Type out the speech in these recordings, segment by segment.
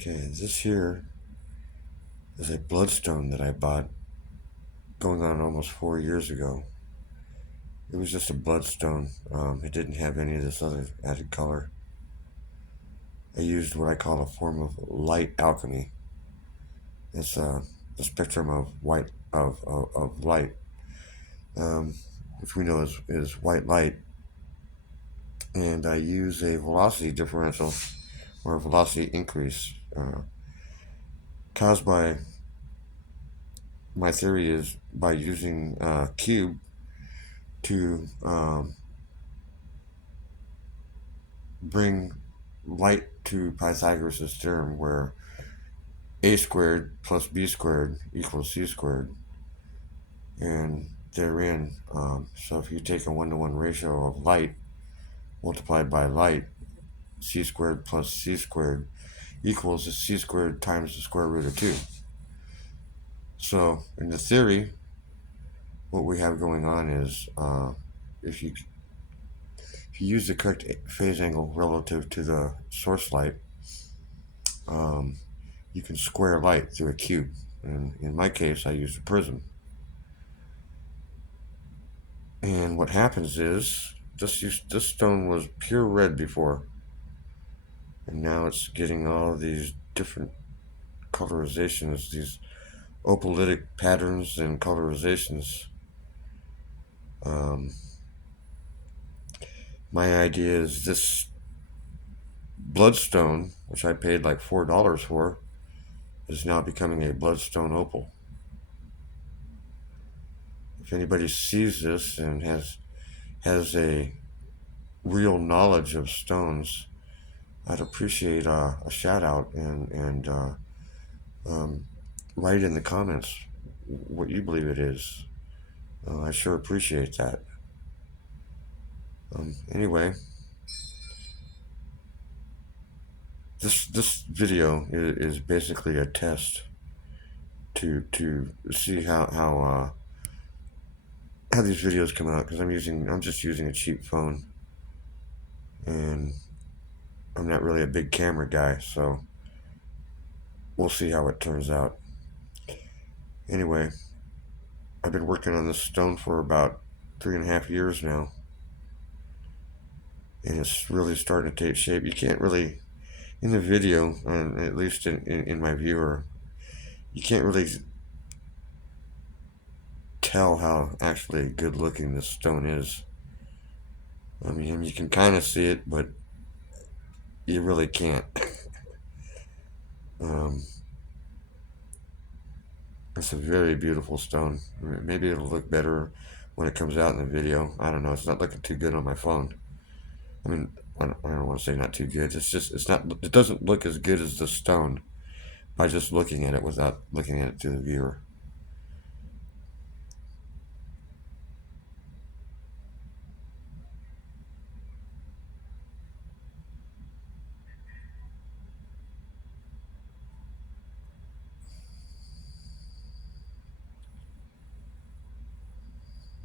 Okay, this here is a bloodstone that I bought going on almost 4 years ago. It was just a bloodstone. It didn't have any of this other added color. I used what I call a form of light alchemy. It's the spectrum of light, um, which we know is white light. And I use a velocity differential or a velocity increase caused by my theory is by using cube to bring light to Pythagoras' theorem, where a squared plus b squared equals c squared, and therein, so if you take a 1-to-1 ratio of light multiplied by light, c squared plus c squared equals c squared times the square root of 2. So in the theory, what we have going on is if you use the correct phase angle relative to the source light, you can square light through a cube. And in my case, I used a prism. And what happens is, this stone was pure red before, and now it's getting all these different colorizations, these opalitic patterns and colorizations. My idea is this bloodstone, which I paid like $4 for, is now becoming a bloodstone opal. If anybody sees this and has a real knowledge of stones, I'd appreciate a shout out and write in the comments what you believe it is. I sure appreciate that. Anyway, this video is basically a test to see how these videos come out, because I'm just using a cheap phone, and I'm not really a big camera guy, so we'll see how it turns out. Anyway, I've been working on this stone for about 3.5 years now, and it's really starting to take shape. You can't really, in the video, at least in my viewer, you can't really tell how actually good looking this stone is. I mean, you can kind of see it, but you really can't. It's a very beautiful stone. Maybe it'll look better when it comes out in the video. I don't know. It's not looking too good on my phone. I mean, I don't want to say not too good. It's not. It doesn't look as good as the stone by just looking at it without looking at it to the viewer.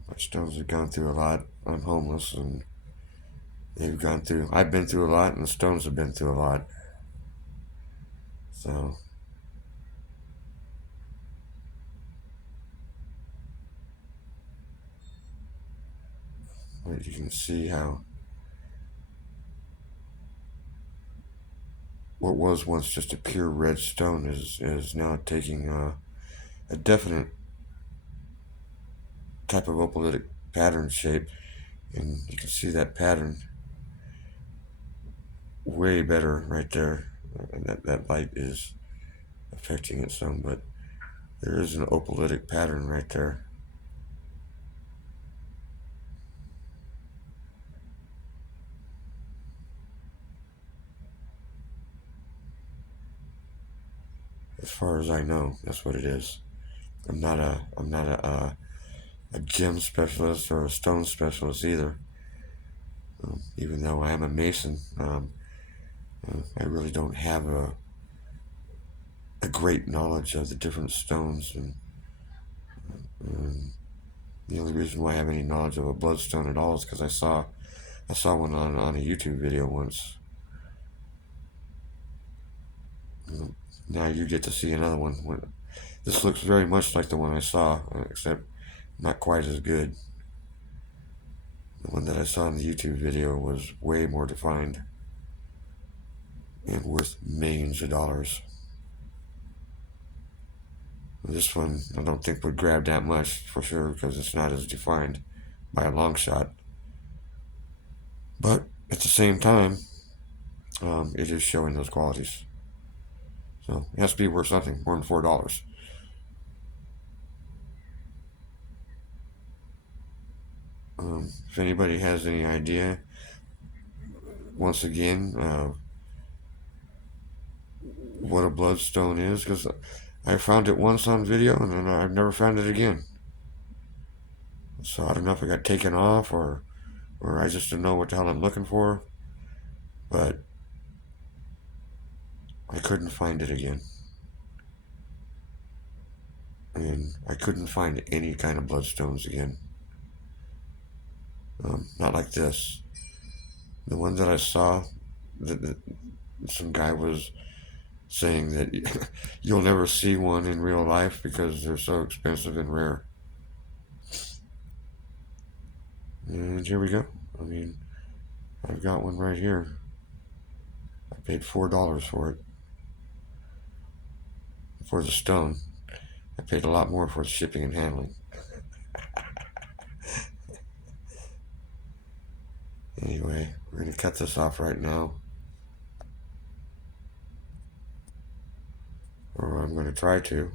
My stones have gone through a lot. I'm homeless, and I've been through a lot, and the stones have been through a lot. So, you can see how what was once just a pure red stone is now taking a definite type of opalitic pattern shape, and you can see that pattern way better right there, and that light is affecting it some, but there is an opalitic pattern right there. As far as I know, that's what it is. I'm not a gem specialist or a stone specialist either. Even though I am a mason, I really don't have a great knowledge of the different stones, and the only reason why I have any knowledge of a bloodstone at all is because I saw one on a YouTube video once. Now you get to see another one. This looks very much like the one I saw, except not quite as good. The one that I saw in the YouTube video was way more defined and worth millions of dollars. This one I don't think would grab that much for sure because it's not as defined by a long shot. But at the same time, it is showing those qualities. So it has to be worth something, more than $4. If anybody has any idea, once again, what a bloodstone is, because I found it once on video and then I've never found it again. So I don't know if it got taken off or I just don't know what the hell I'm looking for, but I couldn't find it again. And I couldn't find any kind of bloodstones again. Not like this. The one that I saw, some guy was saying that you'll never see one in real life because they're so expensive and rare. And here we go. I mean, I've got one right here. I paid $4 for it. For the stone. I paid a lot more for the shipping and handling. Anyway, we're going to cut this off right now. Or I'm going to try to.